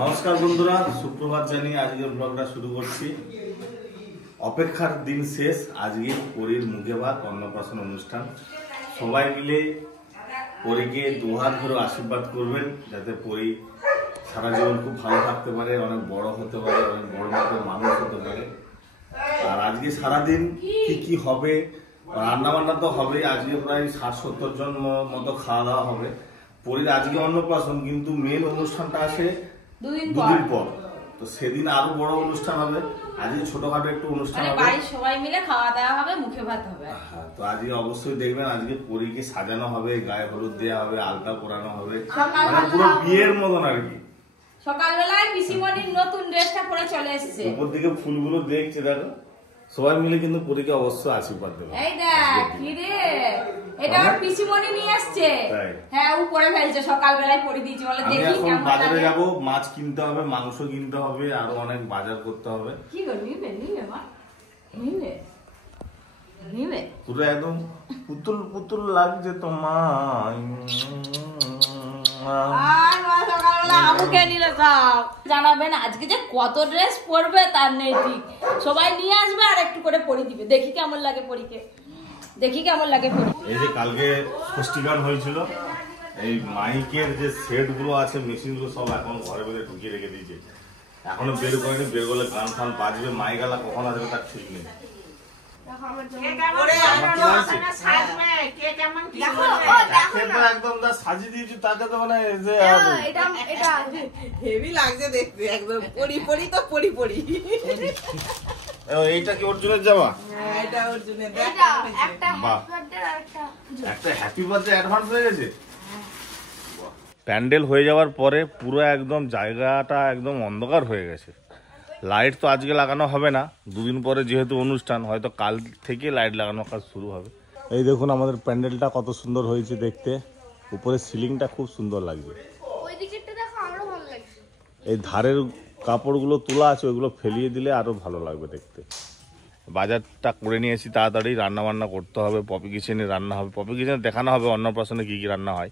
নমস্কার বন্ধুরা, সুপ্রভাত জানিয়ে আজকের ব্লগটা শুরু করছি। অপেক্ষার দিন শেষ, আজকে পরীর মুখে ভাত অন্নপ্রাশন অনুষ্ঠান। সবাই মিলে পরীকে দুহাত ধরে আশীর্বাদ করবেন যাতে পরী সারা জীবন খুব ভালো থাকতে পারে, অনেক বড় হতে পারে, অনেক বড় মাপের মানুষ হতে পারে। আর আজকে সারাদিন কি কি হবে, রান্না বান্না তো হবে। আজকে প্রায় 60-70 জন মতো খাওয়া দাওয়া হবে। পরীর আজকে অন্নপ্রাশন, কিন্তু মেন অনুষ্ঠানটা আসে দুদিন পর। তো সেদিন আরো বড় অনুষ্ঠান হবে। আজকে ছোটখাটো একটু অনুষ্ঠান হবে, বাড়ির সবাই মিলে খাওয়া দাওয়া হবে, মুখে ভাত হবে। হ্যাঁ, তো আজকে অবশ্যই দেখবেন আজকে পরীকে সাজানো হবে, গায়ে হলুদ দেওয়া হবে, আলতা পরানো হবে, মানে পুরো বিয়ের মতন আর কি। সকালবেলায় পিসিমণির নতুন ড্রেসটা পরে চলে এসেছে। উপর দিকে ফুলগুলো দেখছে, দেখো সবাই মিলে কিন্তু পরীকে অবশ্যই আশীর্বাদ দেবে। এই দেখ কি রে, এটা পিসিমণি নিয়ে আসছে। হ্যাঁ, ও পরে ফেলছে, সকালবেলায় পরে দিয়েছে। বলে দেখি কেমন লাগে। বাজারে যাব, মাছ কিনতে হবে, মাংস কিনতে হবে, আরো অনেক বাজার করতে হবে। কি গো, নিবে মা, নিবে পুরো একদম পুতুল পুতুল লাগছে তোমায়। জানাবেন আজকে যে কত ড্রেস পরবে তার নেই ঠিক। সবাই নিয়ে আসবে আর একটু করে পরি দিবে, দেখি কেমন লাগে পরীকে, দেখি কেমন লাগে পরি। এই যে কালকে ষষ্ঠী গান হয়েছিল, এই মাইকের যে সেট গুলো আছে, মেশিন গুলো সব এখন ঘরে ঘরে ঢুকিয়ে রেখে দিয়েছে। এখনো বের করেনি, বের করলে গান ফান বাজবে, মাইকালা কখন আসবে তার ঠিক নেই। একদম সাজিয়ে দিয়েছি তাকে, তো মানে হেভি লাগছে দেখতে, একদম পরি পরি তো পরি পরি। এইটা কি অর্জুনের জামা? এটা অর্জুনের, একটা হ্যাপি বার্থডে অ্যাডভান্স হয়ে গেছে। প্যান্ডেল হয়ে যাওয়ার পরে পুরো একদম জায়গাটা একদম অন্ধকার হয়ে গেছে। লাইট তো আজকে লাগানো হবে না, দুদিন পরে যেহেতু অনুষ্ঠান, হয়তো কাল থেকে লাইট লাগানোর কাজ শুরু হবে। এই দেখুন আমাদের প্যান্ডেলটা কত সুন্দর হয়েছে দেখতে, উপরে সিলিংটা খুব সুন্দর লাগছে। এই ধারের কাপড়গুলো তোলা আছে, ওইগুলো ফেলিয়ে দিলে আরো ভালো লাগবে দেখতে। বাজারটা করে নিয়েছি, তাড়াতাড়ি রান্না বান্না করতে হবে। পপি কিচেনে রান্না হবে, পপি কিচেনে দেখানো হবে অন্নপ্রাশনে কি কি রান্না হয়।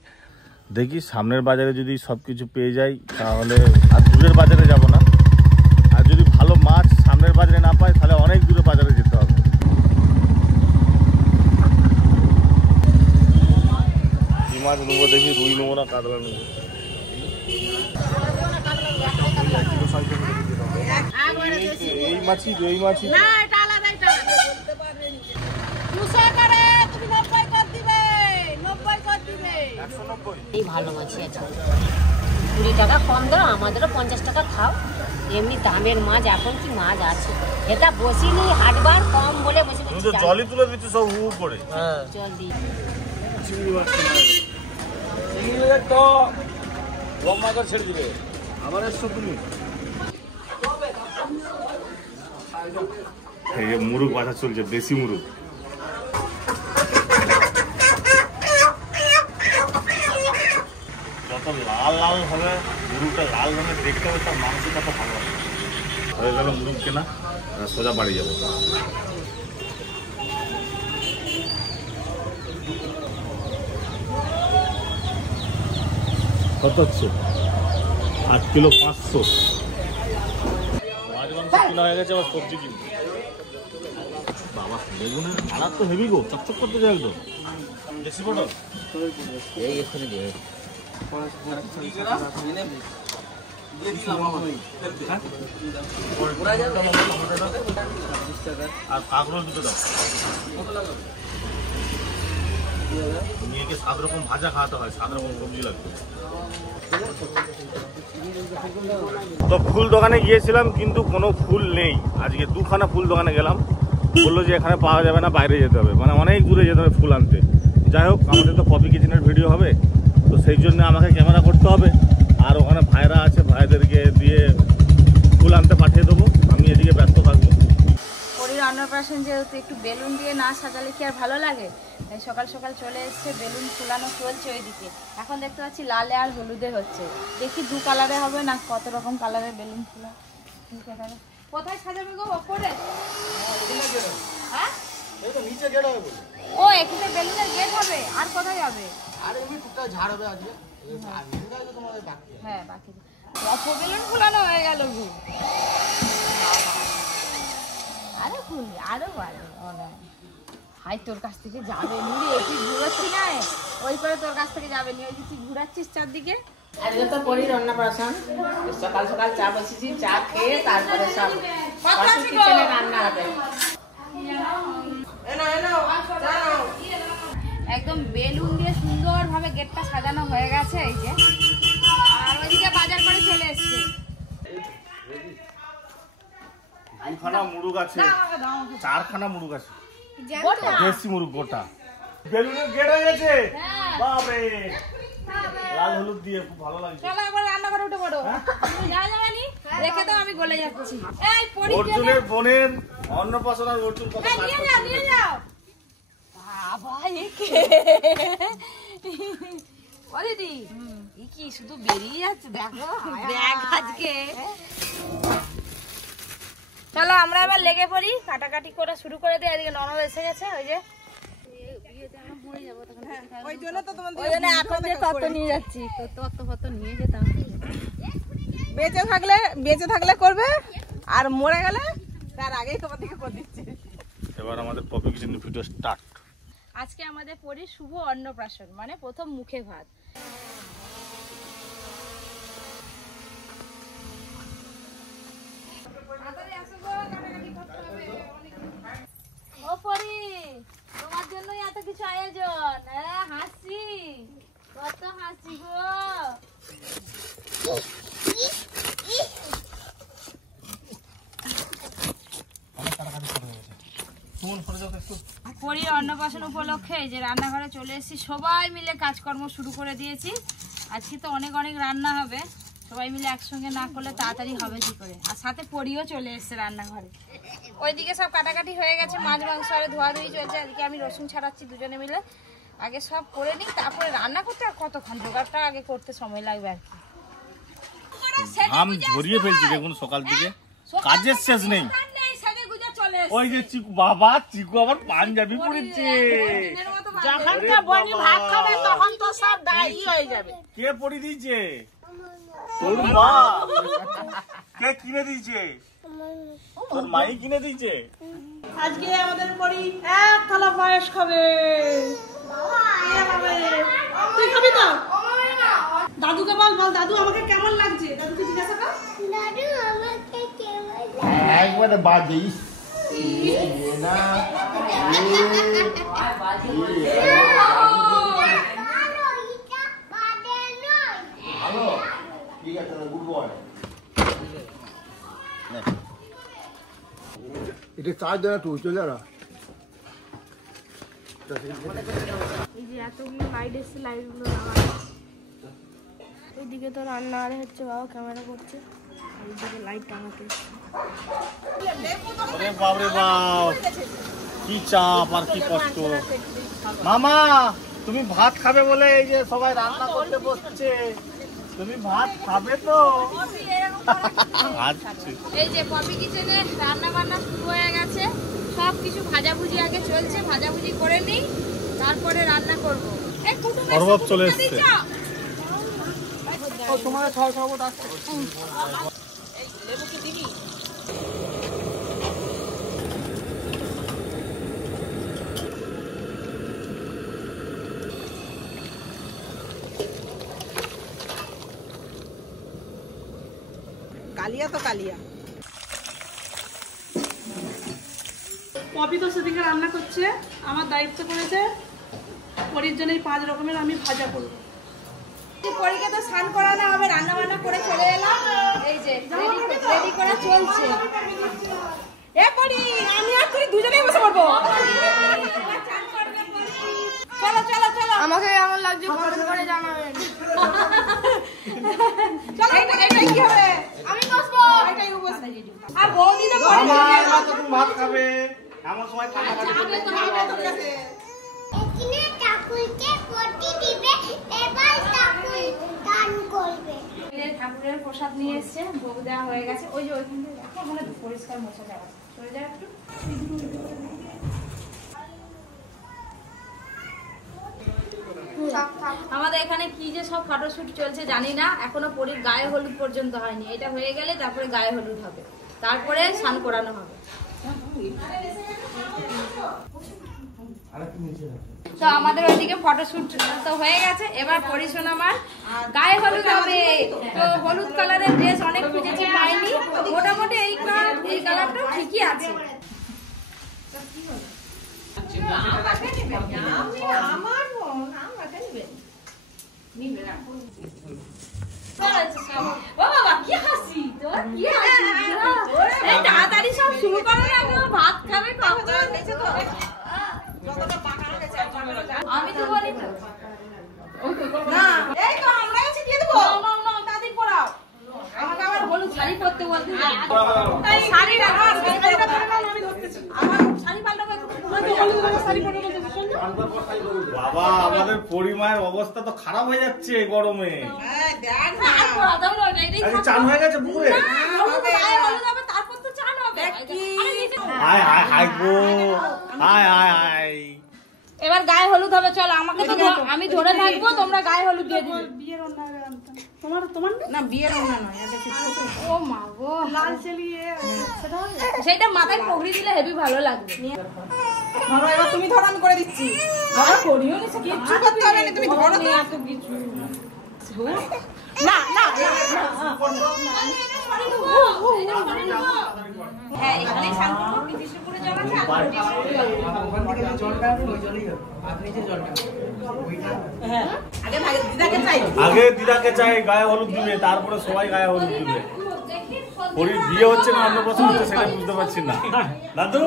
দেখি সামনের বাজারে যদি সব কিছু পেয়ে যাই তাহলে আর দূরের বাজারে যাব না। আর যদি ভালো মাছ সামনের বাজারে না পাই তাহলে অনেক দূরে বাজারে যেতে হবে। কি মাছ নেবো দেখি, রুই নেবো না কাতলা নেবো। এই মাছই, এই মাছই এই ভালো মাছই আছে, 20 টাকা কম দাও, আমাদেরও 50 টাকা খাও। এমনি দামের মাছ, এখন কি মাছ আছে? এটা বসিনি হাটবার কম বলে বসে বসে জলই তুলে দিচ্ছে সব হু করে। জল দিই তো লম্বা করে ছেড়ে দিবে আবার। এসছো তুমি, এই যে মুরুগ বাছা চলছে, দেশি মুরুগ। যত লাল লাল হবে মুরুগটা, লাল রঙের দেখতে হবে, তার মাংস তত ভালো হবে। হয়ে গেল মুরুগ কেনা, সোজা বাড়ি যাবো। কত হচ্ছে? 8 কিলো 500। মাছ মাংস কিনা হয়ে গেছে, আবার সবজি কিনবো। বাবা বেগুনের কালার তো হেভি গো, চকচক করতে যায় একদম। দেশি পটল এই এখানে দিয়ে আর কাঁকরোল দুটো দাও। মেয়েকে 7 রকম ভাজা খাওয়াতে হয়, 7 রকম সবজি লাগবে। তো ফুল দোকানে গিয়েছিলাম, কিন্তু কোনো ফুল নেই। আজকে 2খানা ফুল দোকানে গেলাম, বললো যে এখানে পাওয়া যাবে না, বাইরে যেতে হবে, মানে অনেক দূরে যেতে হবে ফুল আনতে। যাই হোক, আমাদের তো পপি কিচেনের ভিডিও হবে, তো সেই জন্য আমাকে ক্যামেরা করতে হবে। আর ওখানে ভাইরা আছে, ভাইদেরকে দিয়ে ফুল আনতে পাঠিয়ে দেবো, আমি এদিকে ব্যস্ত থাকবো। পরীর অন্নপ্রাশন যেহেতু, একটু বেলুন দিয়ে না সাজালে কি আর ভালো লাগে? তাই সকাল সকাল চলে এসছে, বেলুন ফুলানো চলছে ওইদিকে। এখন দেখতে পাচ্ছি লালে আর হলুদে হচ্ছে, দেখি 2 কালারে হবে না কত রকম কালারের বেলুন ফুলা। কোথায় সাজাবে গো? ওপরে? হ্যাঁ, ও এখানে বেলুনের গেট হবে, আর কোথায় যাবে? আর এমনি টুকটাক ঝাড় হবে আজকে। হ্যাঁ বাকি বেলুন ফুলানো হয়ে গেল গো। আরে ফুল আরো ভালো হাই তোর কাছ থেকে যাবে নুরি তুই ঘুরাচ্ছি না ওই করে তোর কাছ থেকে যাবে নি ওই যে তুই ঘুরাচ্ছিস চারদিকে। আজকে তো পরির অন্নপ্রাশন, সকাল সকাল চা বসেছি, চা খেয়ে তারপরে সব কিচেনে রান্না হবে। একদম বেলুন দিয়ে সুন্দর ভাবে গেটটা সাজানো হয়ে গেছে এই যে, আর ওইদিকে বাজার করে চলে এসছে। দুখানা মুরুগ আছে, চারখানা মুরুগ আছে, গোটা? দেশি মুরুগ গোটা। বেলুনের গেট হয়ে গেছে, বাপরে লাল হলুদ দিয়ে খুব ভালো লাগছে। চলো একবার রান্না করে উঠে পড়ো। তুমি যাও যাবানি রেখে দাও আমি গলে যাচ্ছি। এই পরি অর্জুনের বোনের অন্নপ্রাশন আর অর্জুন কত কাজ নিয়ে করছে। যাও নিয়ে যাও বাবা একে ও দিদি কি শুধু বেরিয়ে যাচ্ছে দেখো ব্যাগ আজকে। চলো আমরা এবার লেগে পড়ি, কাটাকাটি করা শুরু করে দিই। এদিকে ননদ এসে গেছে ওই যে, ওই জন্য তো তোমাদের ওই জন্য এখন যে তত্ত্ব নিয়ে যাচ্ছি, তত্ত্ব নিয়ে যেতাম। বেঁচে থাকলে করবে, আর মরে গেলে তার আগেই তোমার দিকে করে দিচ্ছি। এবার আমাদের পপি কিচেন ভিডিও স্টার্ট। আজকে আমাদের পরির শুভ অন্নপ্রাশন, মানে প্রথম মুখে ভাত। ও পরি তোমার জন্যই এত কিছু আয়োজন। হ্যাঁ হাসি, কত হাসি গো। পরির অন্নপ্রাশন উপলক্ষে এই যে রান্নাঘরে চলে এসেছি, সবাই মিলে কাজকর্ম শুরু করে দিয়েছি। আজকে তো অনেক রান্না হবে, সবাই মিলে একসঙ্গে না করলে তাড়াতাড়ি হবে কি করে। আর সাথে পরিও চলে এসছে রান্নাঘরে। ওইদিকে সব কাটাকাটি হয়ে গেছে, মাছ মাংস আর ধোয়াধুয়ি চলছে। এদিকে আমি রসুন ছাড়াচ্ছি দুজনে মিলে। আগে সব করে নিই, তারপরে রান্না করতে আর কতক্ষণ, জোগাড়টা আগে করতে সময় লাগবে আর কি। আম ঝরিয়ে ফেলছি দেখুন সকাল থেকে, কাজের শেষ নেই। ওই যে চিকু, বাবা চিকু আবার পাঞ্জাবি পরেছে। যখন তো বনি ভাত খাবে তখন তো সব দায়ী হয়ে যাবে। কে পরি দিয়েছে? তোর মা। কে কিনে দিয়েছে? তোর মাই কিনে দিয়েছে। আজকে আমাদের পরি এক থালা পায়েস খাবে। তুই খাবি তো? দাদুকে বল, দাদু আমাকে কেমন লাগছে? দাদুকে জিজ্ঞাসা কর। দাদু আমাকে কেমন একবারে বাজিস না ভালো, ঠিক আছে, গুড বয়। এটা চার্জ দেওয়া তুই চলে যা। এই যে এতগুলো লাইট এসছে, লাইটগুলো লাগানো। ওইদিকে তো রান্না আর হচ্ছে, বাবা ক্যামেরা করছে, এইদিকে লাইট টাঙাতে। আরে বাপরে বাপ, কি চাপ আর কি কষ্ট। মামা তুমি ভাত খাবে বলে এই যে সবাই রান্না করতে বসছে, তুমি ভাত খাবে তো? এই যে পপি কিচেনে রান্না বান্না শুরু হয়ে গেছে, সব কিছু ভাজাভুজি আগে চলছে, ভাজাভুজি করে নিই তারপরে রান্না করবো। অর্বব চলে এসছে। কালিয়া তো কালিয়া। পপি তো সেদিকে রান্না করছে, আমার দায়িত্ব করেছে পরির জন্য 5 রকমের আমি ভাজা করব। পরীকে তো স্নান করানো হবে, রান্না বান্না করে চলে এলাম। এই যে রেডি করা চলছে। এ পরি, আমি আর তুই দুজনেই বসে পড়বো। চলো চলো চলো, আমাকে কেমন লাগছে কমেন্ট করে জানাবেন। চলো, এইটাই কি হবে? আমি বসবো। এটাই বসবে। আর বৌদি তো মামা এবার তো তুমি ভাত খাবে, এমন সময় কাটাকাটি করতে এখানে ঠাকুরকে পটি দিবে, এবার ঠাকুর গান করবে। ঠাকুরের প্রসাদ নিয়ে এসছে, ভোগ দেওয়া হয়ে গেছে। ওই যে ওইখান থেকে দেখো, মানে পরিষ্কার মোছা যাওয়া, চলে যায় একটু। আমাদের এখানে কি যে সব ফটোশুট চলছে জানি না, এখনো পরীর গায়ে হলুদ পর্যন্ত হয়নি। এটা হয়ে গেলে তারপরে গায়ে হলুদ হবে, তারপরে স্নান করানো হবে। তো আমাদের ওইদিকে ফটোশুট তো হয়ে গেছে, এবার পরিশোনা আমার গায়ে হলুদ হবে। তো হলুদ কালারের ড্রেস অনেক খুঁজেছি, পাইনি। মোটামুটি এই কালারটা ঠিকই আছে। তাড়াতাড়ি সব শুরু করো না, ভাত খাবে। আমি তো বলি আমাকে আবার হলুদ শাড়ি পরতে বলতে বাবা আমাদের পরিমায়ের অবস্থা তো খারাপ হয়ে যাচ্ছে গরমে। চান হয়ে গেছে পুকুরে? এবার গায়ে হলুদ হবে। চলো আমাকে তো আমি ধরে থাকবো, তোমরা গায়ে হলুদ দিয়ে দিবে। বিয়ের ওড়না তোমার না, বিয়ের ওড়না নয়, ও মা গো, লাল চলিয়ে সেটা সেইটা মাথায় পগড়ি দিলে হেভি ভালো লাগবে। ধরো, এবার তুমি ধরো, আমি করে দিচ্ছি। ধরো করিও না, কিচ্ছু করতে হবে না, তুমি ধরো তো। এত কিছু না না হ্যাঁ, এখানে শান্তিপুর বিষ্ণুপুরে জল আছে। আগে দিদাকে চাই গায়ে হলুদ দিবে, তারপরে সবাই গায়ে হলুদ দিবে। পরীর বিয়ে হচ্ছে না অন্নপ্রাশন হচ্ছে সেটা বুঝতে পারছি না। দাদু,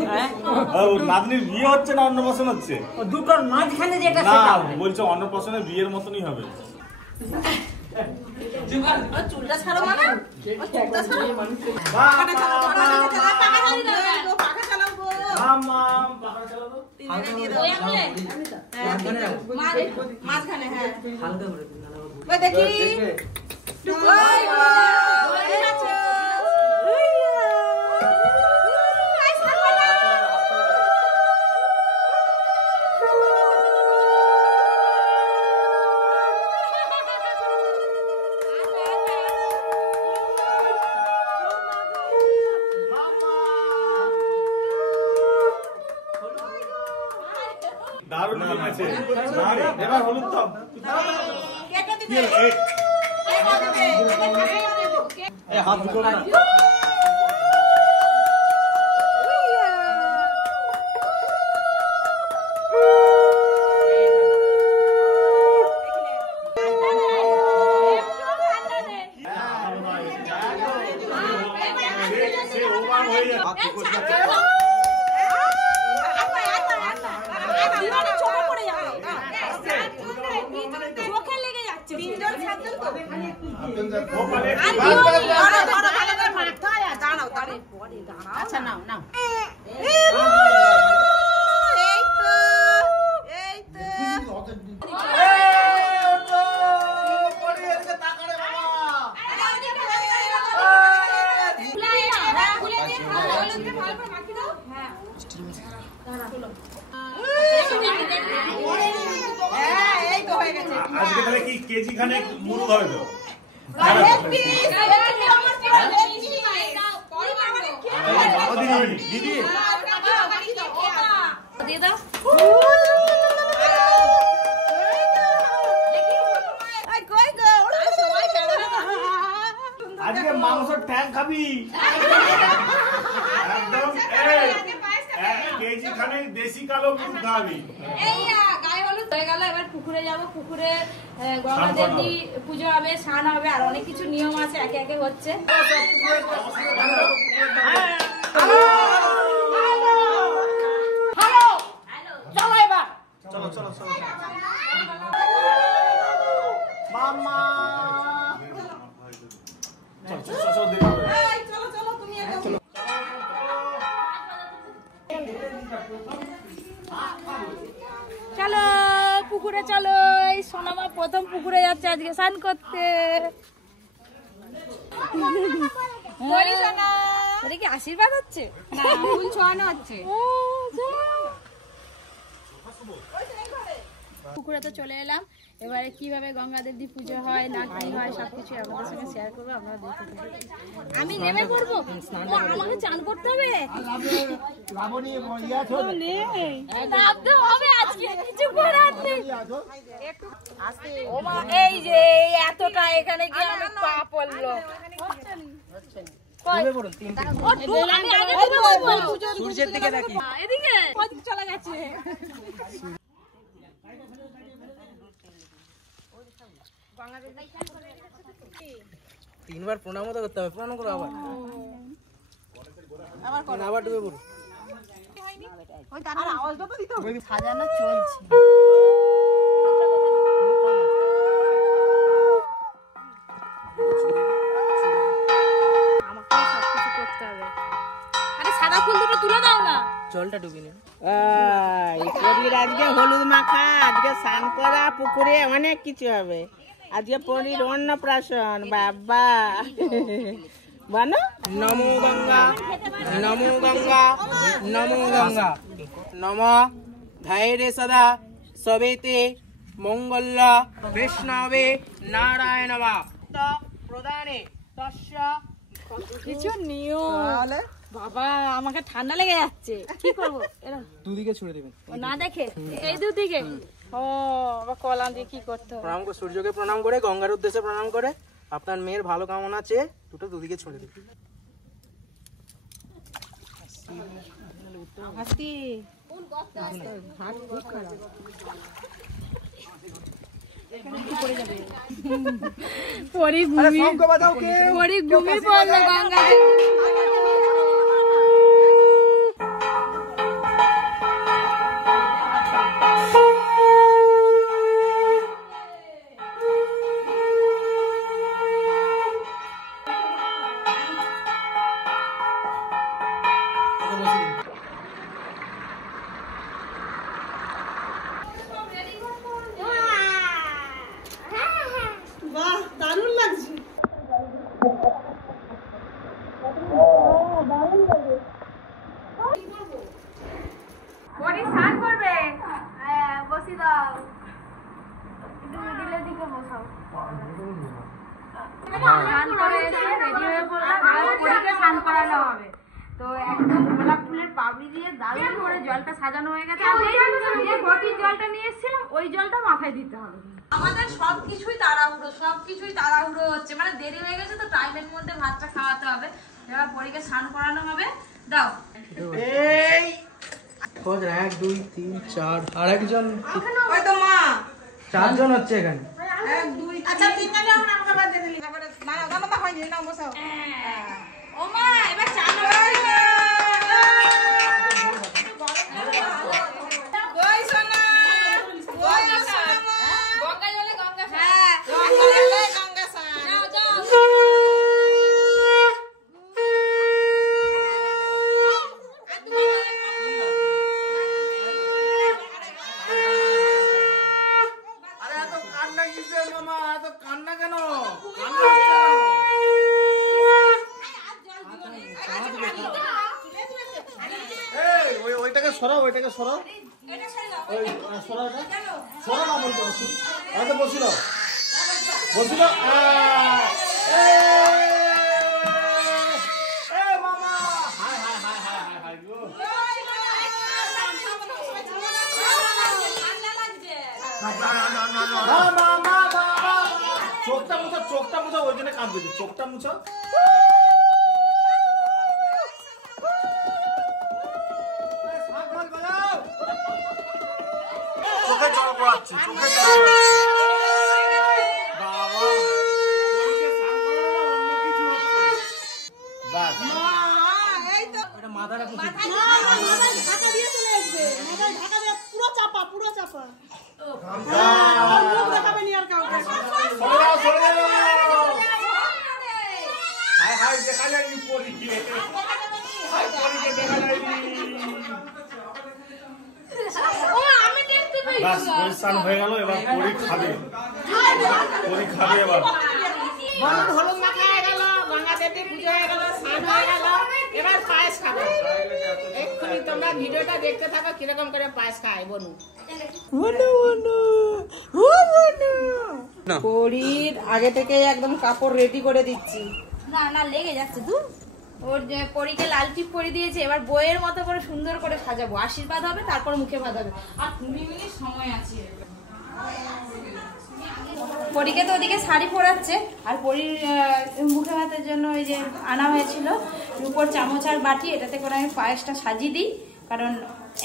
নাতনির বিয়ে হচ্ছে না অন্নপ্রাশন হচ্ছে? দুটোর মাঝখানে যেটা না, সেটা বলছে অন্নপ্রাশনের বিয়ের মতনই হবে। চুলটা ছাড়ো মানে চুলটা ছাড়ো, মাঝখানে। হ্যাঁ দেখি দারুণ জমেছে। এবার হলুদ তো হাত দুটো না। আচ্ছা নাও নাও, আজকে তাহলে কি কেজি খানে মুরগ হবে তো? দিদি দিয়ে দাও। আজকে মাংসের ট্যাং খাবি একদম, কেজি খানে দেশি কালো মুরগ খাবি। গায়ে হলুদ হয়ে গেল, এবার পুকুরে যাবো। পুকুরে গঙ্গা দেবী পুজো হবে, স্নান হবে, আর অনেক কিছু নিয়ম আছে, একে একে হচ্ছে। চলো এবার চলো চলো চলো মামা, চলো চলো চলো দেরি হবে। চলো চলো তুমি চলো পুকুরে চলো। এই সোনামা প্রথম পুকুরে যাচ্ছে আজকে স্নান করতে। এটা কি আশীর্বাদ হচ্ছে? ফুল ছোঁয়ানো হচ্ছে। পুকুরে তো চলে এলাম। এবারে কিভাবে গঙ্গা দেবী পুজো হয় না কি হয় সবকিছু আপনাদের সঙ্গে শেয়ার করবো, আপনারা দেখতে থাকুন। আমি নেমে পড়বো, আমাকে চান করতে হবে, নামতে হবে আজকে, কিছু করার নেই। এই যে এতটা এখানে গিয়ে আমার পা পড়লো। সূর্যের দিকে দেখি, এদিকে চলে গেছে। তিনবার প্রণাম তো করতে হবে, প্রণাম করো আবার ডুবে পড়ো। সাজানো চলছে। আমাকে সবকিছু করতে হবে। আরে সাদা ফুল দুটো তুলে দাও না। জলটা ডুবি নে। আজকে হলুদ মাখা, আজকে স্নান করা, পুকুরে অনেক কিছু হবে। আজকে পরীর অন্নপ্রাশন। বাবা বানো নমো গঙ্গা নমো গঙ্গা নমো গঙ্গা নম ধৈর্য সদা সবেতে মঙ্গল কৃষ্ণবে নারায়ণ বা প্রদানে তস্য কিছু নিয়ম। বাবা আমাকে ঠান্ডা লেগে যাচ্ছে, কি করবো? দুদিকে ছুড়ে দেবেন, না দেখে এই দুদিকে। ও আবার কলাম দিয়ে কি করতে হবে? প্রণাম করে সূর্যকে প্রণাম করে গঙ্গার উদ্দেশ্যে প্রণাম করে আপনার মেয়ের ভালো কামনা চেয়ে দুটো দুদিকে ছুড়ে দেবেন। পরি ঘুমিয়ে পড়লো গঙ্গা। বাহ, দারুণ লাগছে। পরি স্নান করবে, বসি দাও, একটু মিডিলের দিকে বসাও। স্নান করে এসে রেডি হয়ে পড়লাম, এবার পরীকে স্নান করানো হবে। তো একদম গোলাপ ফুলের পাপড়ি দিয়ে দারুণ করে জলটা সাজানো হয়ে গেছে। যে ঘটির জলটা নিয়ে এসেছিলাম ওই জলটা মাথায় দিতে হবে। আমাদের সবকিছুই তাড়াহুড়ো হচ্ছে, মানে দেরি হয়ে গেছে তো টাইমের মধ্যে ভাতটা খাওয়াতে হবে। এবার পরীকে স্নান করানো হবে। দাও এই খোঁজ 1 2 3 4 আর একজন, ওই তো মা। 4 জন হচ্ছে এখানে। 1 2 আচ্ছা 3 জনে আমরা আমাকে বাদ দিয়ে দিলি। তারপরে না গানটা হয়নি, না বসাও। ও মা এবার চালু ওই সোনা, ওই সোনা গঙ্গা জলে গঙ্গা হ্যাঁ, গঙ্গা স্নান। যাও যাও। আরে এত কান্না কিসের মামা, এত কান্না কেন? ওইটাকে সরাও, ওইটাকে সরাও, সরাও, সরাও না বলতে বসি, হয়তো বসিল বসিল। মামা হাই হাই হাই হাই হাই হাই গো। চোখটা মুছো, চোখটা মুছো, ওই জন্য কাঁদবে, চোখটা মুছো। চোখে জল পড়াচ্ছে, চোখে জল বাবা, অন্য কিছু হচ্ছে। বাস এই তো এটা মাথাটা পুষে মাথায় ঢাকা দিয়ে চলে আসবে, মাথায় ঢাকা দিয়ে পুরো চাপা, পুরো চাপা। মুখ দেখাবে নি আর কাউকে। হাই হাই দেখা যায়নি পরীকে, হাই পরীকে দেখা যায়নি। বাস পরিস্থান হয়ে গেল, এবার পরী খাবে, পরী খাবে এবার। হলুদ মাখা হয়ে গেল, গঙ্গা দেবী পুজো হয়ে গেল, স্নান হয়ে গেল, এবার পায়েস খাবো। এক্ষুনি তোমরা ভিডিওটা দেখতে থাকো কিরকম করে পায়েস খায় বলুন। পরীর আগে থেকে একদম কাপড় রেডি করে দিচ্ছি। না না লেগে যাচ্ছে তুই ওর পরীকে লাল টিপ পরিয়ে দিয়েছে, এবার বইয়ের মতো করে সুন্দর করে সাজাবো, আশীর্বাদ হবে তারপর মুখে বাঁধাবে। আর 20 মিনিট সময় আছে। পরীকে তো ওদিকে শাড়ি পরাচ্ছে, আর পরীর মুখে ভাতের জন্য ওই যে আনা হয়েছিল রূপোর চামচ আর বাটি, এটাতে করে আমি পায়েসটা সাজিয়ে দিই, কারণ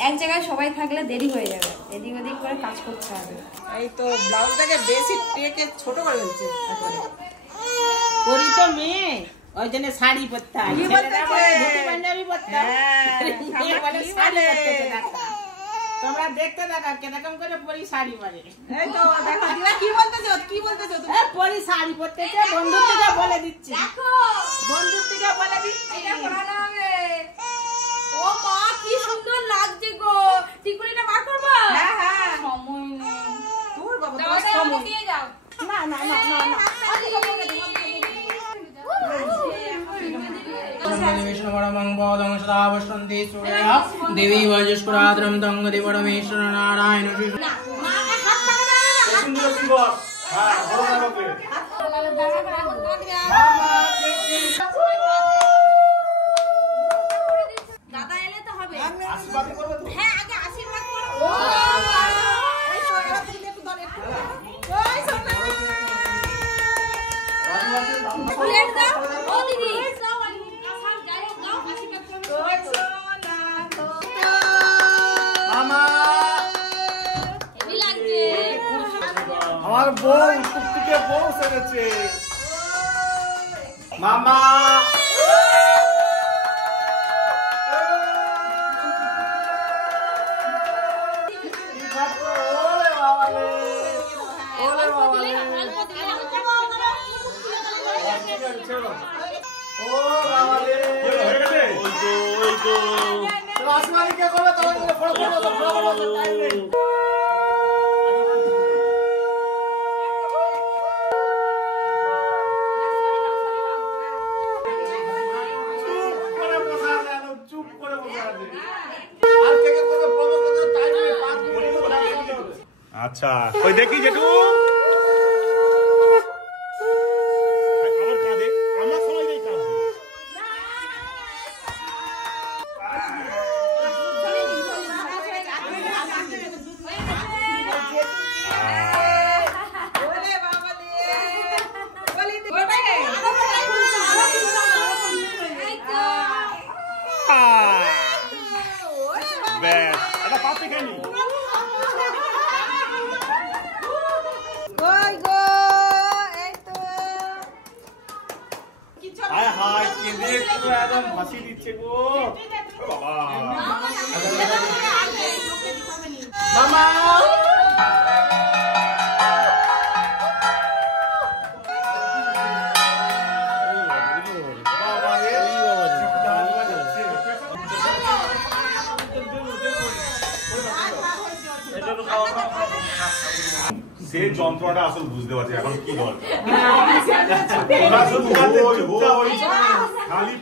এক জায়গায় সবাই থাকলে দেরি হয়ে যাবে, এদিক ওদিক করে কাজ করতে হবে। এই তো ব্লাউজটাকে বেশি টেকে ছোট করে ফেলছে। পরী তো মেয়ে, ওই জন্য শাড়ি পরতে হয়, ছেলেরা বলে ধুতি পাঞ্জাবি পরতে হয়, মেয়ে বলে শাড়ি পরতে হয়। তোমরা দেখতে দেখো কিরকম করে পরী শাড়ি পরে। এই তো দেখো দিদা কি বলতেছো, কি বলতেছো তুমি? পরী শাড়ি পরতেছে, বন্ধুর থেকে বলে দিচ্ছি, দেখো বন্ধুর থেকে বলে দিচ্ছি এটা পরানো হবে। ও মা কি সুন্দর লাগছে গো, টিকুলিটা বার করব? হ্যাঁ হ্যাঁ, সময় নেই তোর বাবা দাও, তোমার সময় দিয়ে যাও। না না না না না দেবী বজস্কুরাদ্রম তঙ্গদি পরমেশ্বর নারায়ণ দাদা এলে তো হবে। হ্যাঁ আগে আশীর্বাদ করো। প্লেট দাও ও দিদি, যাই হোক দাও আশীর্বাদ করো। মামা হেভি লাগছে। আমার বউ টুকটুকে বউ সেজেছে। মামা আচ্ছা ওই দেখি যেটু আমার কাঁদে, আমার সময় নেই কাঁদে। ব্যাস এটা পাপি খাইনি। হায় হায় কেঁদে একটু একদম হাসি দিচ্ছে গো বাবা। মামা সে যন্ত্রটা আসল বুঝতে পারছি এখন কি দরকার। খালি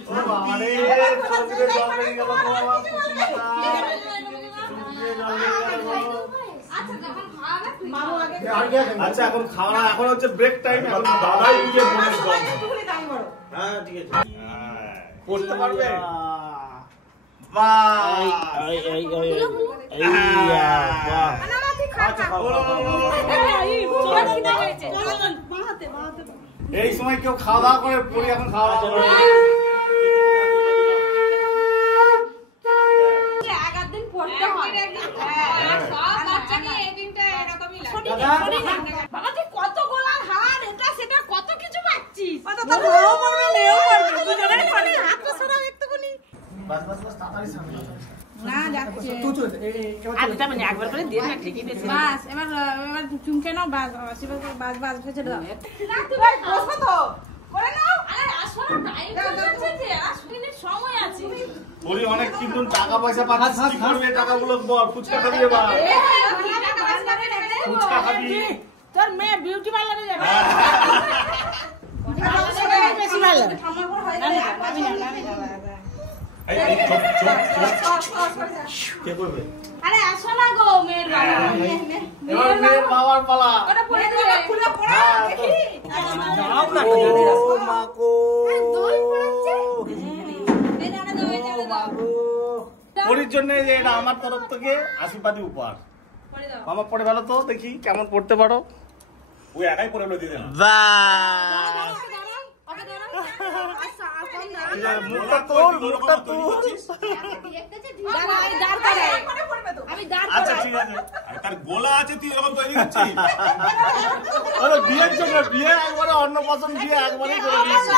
আচ্ছা এখন খাওয়া, এখন হচ্ছে ব্রেক টাইম, এখন দাদাই নিজে বোনের জল। হ্যাঁ ঠিক আছে, পড়তে পারবে? এই সময় কেউ খাওয়া দাওয়া করে, পড়ি এখন খাওয়া দাওয়া করে। কত গোলার হার, এটা সেটা কত কিছু পাচ্ছিস। না যাচ্ছে একবার করে দিয়ে না ঠিকই দিয়েছে। বাস এবার চুমকে নাও, বাস বাস বাস ফেছে দাও। বসো তো করে নাও। আরে আসো না, টাইম যাচ্ছে যে, আর মিনিট সময় আছে। পরি অনেক কিন্তু টাকা পয়সা পাচ্ছিস, কি করবে টাকাগুলো বল? ফুচকা খাবি এবার? ফুচকা খাবি? তোর মেয়ে বিউটি পার্লারে যাবে। বেশি ভালো। কে করবে? আরে আসো না গো মেয়ের বাবা। এবার মেয়ের বাবার পালা। ওটা পড়ে দিবে। খুলে পড়া দেখি। ও মাগো। দই পড়ছে। এই দাঁড়া দাও, এই দাঁড়া দাও। পরির জন্য যে এটা আমার তরফ থেকে আশীর্বাদী উপহার। পড়ে দাও। মামা পড়ে ভালো তো দেখি কেমন পড়তে পারো। ওই একাই পরে বলে দিয়ে দেন। বাহ! ওকে দাঁড়াও। আচ্ছা এখন দাঁড়াও। মুখটা তোল, মুখটা তোল। দাঁড়া, আমি দাঁড় করাই। আমি দাঁড় আচ্ছা করাই। ঠিক আছে। আরে তার গোলা আছে তুই এরকম তৈরি করছিস। আরে বিয়ের জন্য বিয়ে একবারে অন্নপ্রাশন বিয়ে একবারে করে দিয়েছি।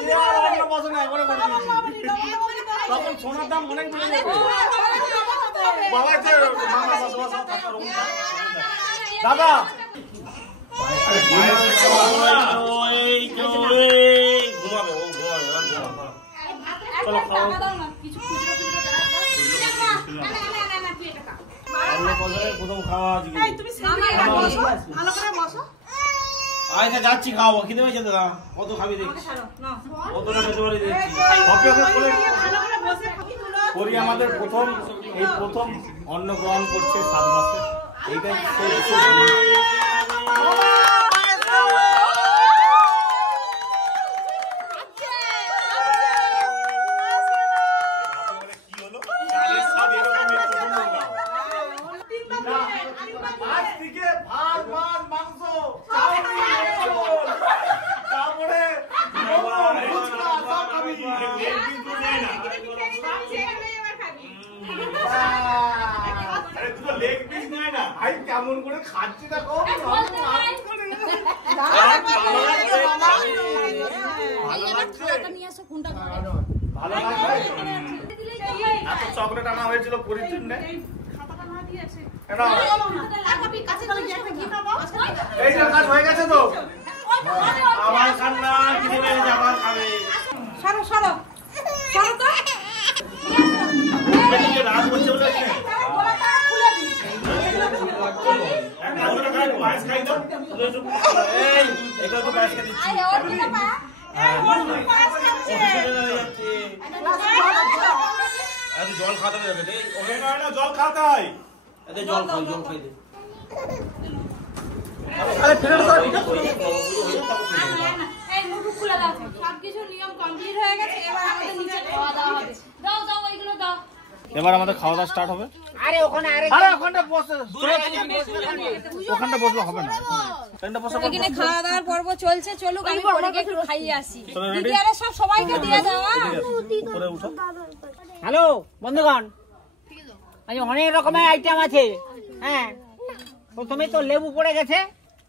বিয়ে আর অন্নপ্রাশন একবারে করে দিয়েছি। তখন সোনার দাম অনেক বেড়ে যাবে। বাবা যে মামা বাবা সব দাদা আরে ঘুমাবে ও ঘুমাবে। চলো খাও। প্রথম খাওয়া আজকে। এই তুমি সামনে বসো, ভালো করে বসো। আচ্ছা যাচ্ছি খাওয়াবো, খিদে পেয়েছে দাদা। কত খাবি দেখছি, কতটা খেতে পারি দেখছি। সবই ওকে বলে ভালো করে বসে খাবি তুলো। করি আমাদের প্রথম অন্ন গ্রহণ করছে 7 মাসে। এইটাই কি হলো? চালের স্বাদ এরকমই প্রথম বললাম। আজ থেকে ভাত মাছ মাংস চাউমিন এগরোল, তারপরে ফুচকা সব খাবি। লেগ পিস তো দেয় না। আরে তুই লেগ পিস নেয় না। ভাই কেমন করে খাচ্ছি দেখো। ভালো লাগছে? ভালো লাগছে? এত চকলেট আনা হয়েছিল পরীর জন্য। খাতাটা না দিয়েছে। এটা এই যে কাজ হয়ে গেছে তো। আবার খান না, খিদে পেয়ে গেছে, আবার খাবে। সরো সরো সরো তো। পেটে রাত হচ্ছে বলে আছে। গলাটা খুলে দিই। একটা করে খাই পায়েস খাই দাও। এই এটা তো পায়েস খেয়ে দিচ্ছি। আরে জল খাওয়াতে হবে রে। ওকে না না জল খাওয়াতে হয়। এতে জল খাই দে। এই মুঠো খুলে দাও। সবকিছু নিয়ম কমপ্লিট হয়ে গেছে, এবার আমাদের নিচে খাওয়া দাওয়া হবে। দাও দাও ওইগুলো দাও। এবার আমাদের খাওয়া দাওয়া স্টার্ট হবে। আরে ওখানে আরে ওখানটা বসে ওখানটা বসলে হবে না। ওখানটা বসে এখানে খাওয়া দাওয়ার পর্ব চলছে, চলুক আমি পরীকে একটু খাইয়ে আসি। দিদিয়ারে সব সবাইকে দিয়ে দাও। উপরে উঠো। হ্যালো বন্ধুগণ, আজ অনেক রকমের আইটেম আছে। হ্যাঁ, প্রথমে তো লেবু পড়ে গেছে,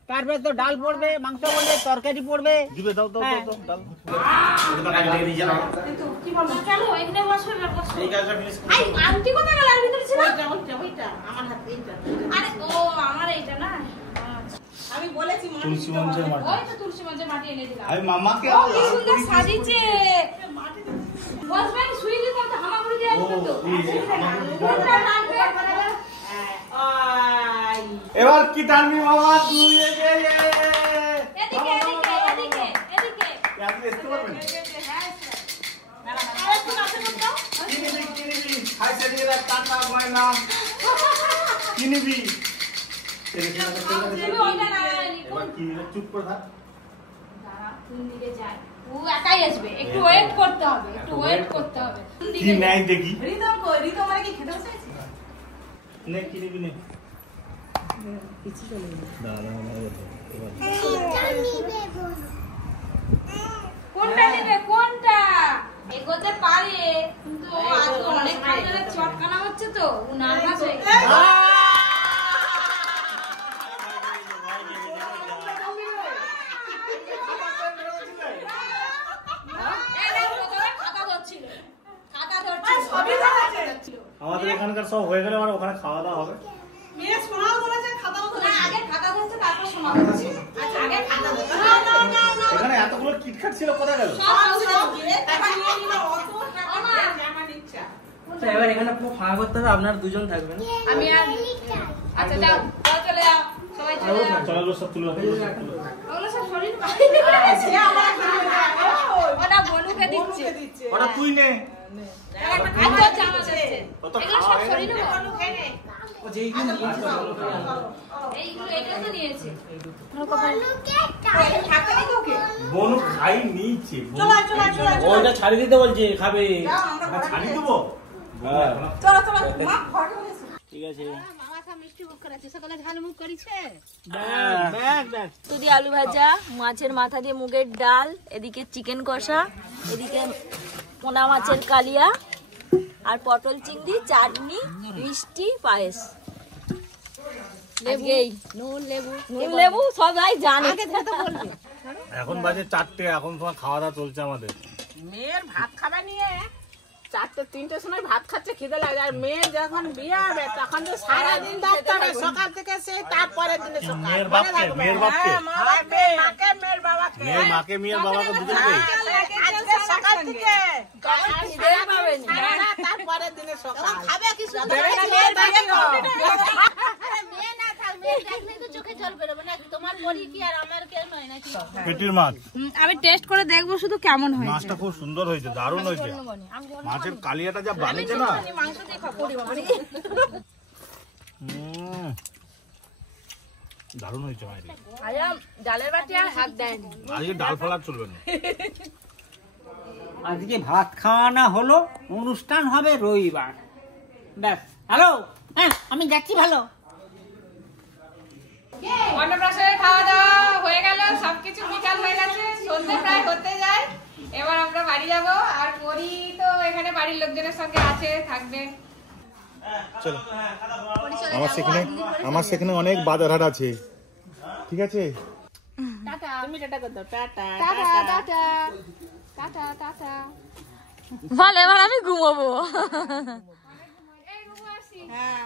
তারপরে তো ডাল পড়বে, মাংস পড়বে, তরকারি পড়বে। দিবে দাও দাও দাও দাও ডাল। চলো এখানে বসো, এবার বসো। এই কাজটা ফিনিশ আই আন্টি কোথায় গেল? আর ভিতরে ছিল? ওইটা আমার হাতে এইটা। আরে ও আমার এইটা না। আমি বলেছি মা তুলসী মঞ্চের মাটি। ওই তো তুলসী মঞ্চে মাটি এনে দিলাম। আমি মামাকে ও কি সুন্দর সাজিয়েছে। বসবেন শুয়ে দিতে তো হামাগুড়ি দিয়ে আসবে তো। কোনটা টানবে? এবার কি টানবি মামা তুই? এদিকে এদিকে এদিকে এদিকে। আপনি আসতে পারবেন? কি নিবি? হাই সেদিকে দেখ টাটা ময়না। কি নিবি? তুমি ওইটা না এবার কি নিবি? চুপ করে থাক। দাঁড়া, কোন দিকে যায়? ও একাই আসবে, একটু ওয়েট করতে হবে, একটু ওয়েট করতে হবে। কোন কি দিকে নাই দেখি। রিদম কই রিদম মানে কি খেতে বসেছিস? নে কি নিবি নে। কোনটা নেবে কোনটা? এগোতে পারে কিন্তু ও আজকে অনেক ধরে চটকানা হচ্ছে তো ও নার্ভাস হয়ে গেছে। আমাদের এখানকার সব হয়ে গেলে ওখানে খাওয়া দাওয়া হবে। মেয়ে শোনাও বলেছে খাতাও না, ধরেছে। আগে খাতা ধরছে তারপর শোনা হচ্ছে। আচ্ছা আগে খাতা ধরছে। না না না না। এখানে এতগুলো কিটখাট ছিল কোথায় গেল? টাকা নিয়ে নিল অত টাকা দিয়ে জামা নিচ্ছা। এবার এখানে পুরো ফাঁকা করতে হবে, আপনারা দুজন থাকবেন। আমি আর আচ্ছা যাও যাও চলে যাও সবাই চলে যাও। চলো সব তুলো। ওগুলো সব শরীর বাইরে। সে আমার ওটা বনুকে দিচ্ছে। দিচ্ছে। ওটা তুই নে ও তো খাওয়া হয়ে গেছে। বনু খাই নিয়েছে ওইটা ছাড়ি দিতে বলছে খাবে ছাড়ি দেবো ঠিক আছে দুধি আলু ভাজা, মাছের মাথা দিয়ে মুগের ডাল, এদিকে চিকেন কষা, এদিকে পোনা মাছের কালিয়া আর পটল চিংড়ি, চাটনি, মিষ্টি, পায়েস। নুন লেবু সবাই জানে। এখন বাজে 4টে, এখন তোমার খাওয়া দাওয়া চলছে আমাদের। মেয়ের ভাত খাবার নিয়ে 4-3টের সময় ভাত খাচ্ছে, খিদে লাগে। আর মেয়ে যখন বিয়ে হবে তখন তো সারাদিন থাকতে হবে, সকাল থেকে সেই তারপরের দিনে সকাল। মেয়ের বাপকে মেয়ের মাকে মেয়ের বাবাকে, মেয়ের মাকে মেয়ের বাবাকে দুজনকে আজকে সকাল থেকে খিদেই পাবেন। তারপরের দিনে সকাল। খাবে কি সুন্দর চোখে জল বেরোবে না। তোমার পরি কি আর আমার কে নয় নাকি? পেটির মাছ। আমি টেস্ট করে দেখবো শুধু কেমন হয়। মাছটা খুব সুন্দর হয়েছে, দারুণ হয়েছে। মাছের কালিয়াটা যা বানিয়েছে না, মাংস দিয়ে খাবো দারুণ হয়েছে মায়ের। ডালের বাটি আর হাত দেয়নি। আজকে ডাল ফলার চলবে না। আজকে ভাত খাওয়ানো হলো, অনুষ্ঠান হবে রবিবার। ব্যাস। হ্যালো, হ্যাঁ আমি যাচ্ছি। ভালো অন্নপ্রাশনের খাওয়া দাওয়া হয়ে গেল, সবকিছু বিকাল হয়ে গেছে, সন্ধ্যে প্রায় হতে যায়। এবার আমরা বাড়ি যাব। আর পরি তো এখানে বাড়ির লোকজনের সঙ্গে আছে, থাকবে। চলো, আমার সেখানে অনেক বাজারহাট আছে, ঠিক আছে? তুমি টাটা করে দাও। Tata tata. বল এবার আমি ঘুমাবো। হ্যাঁ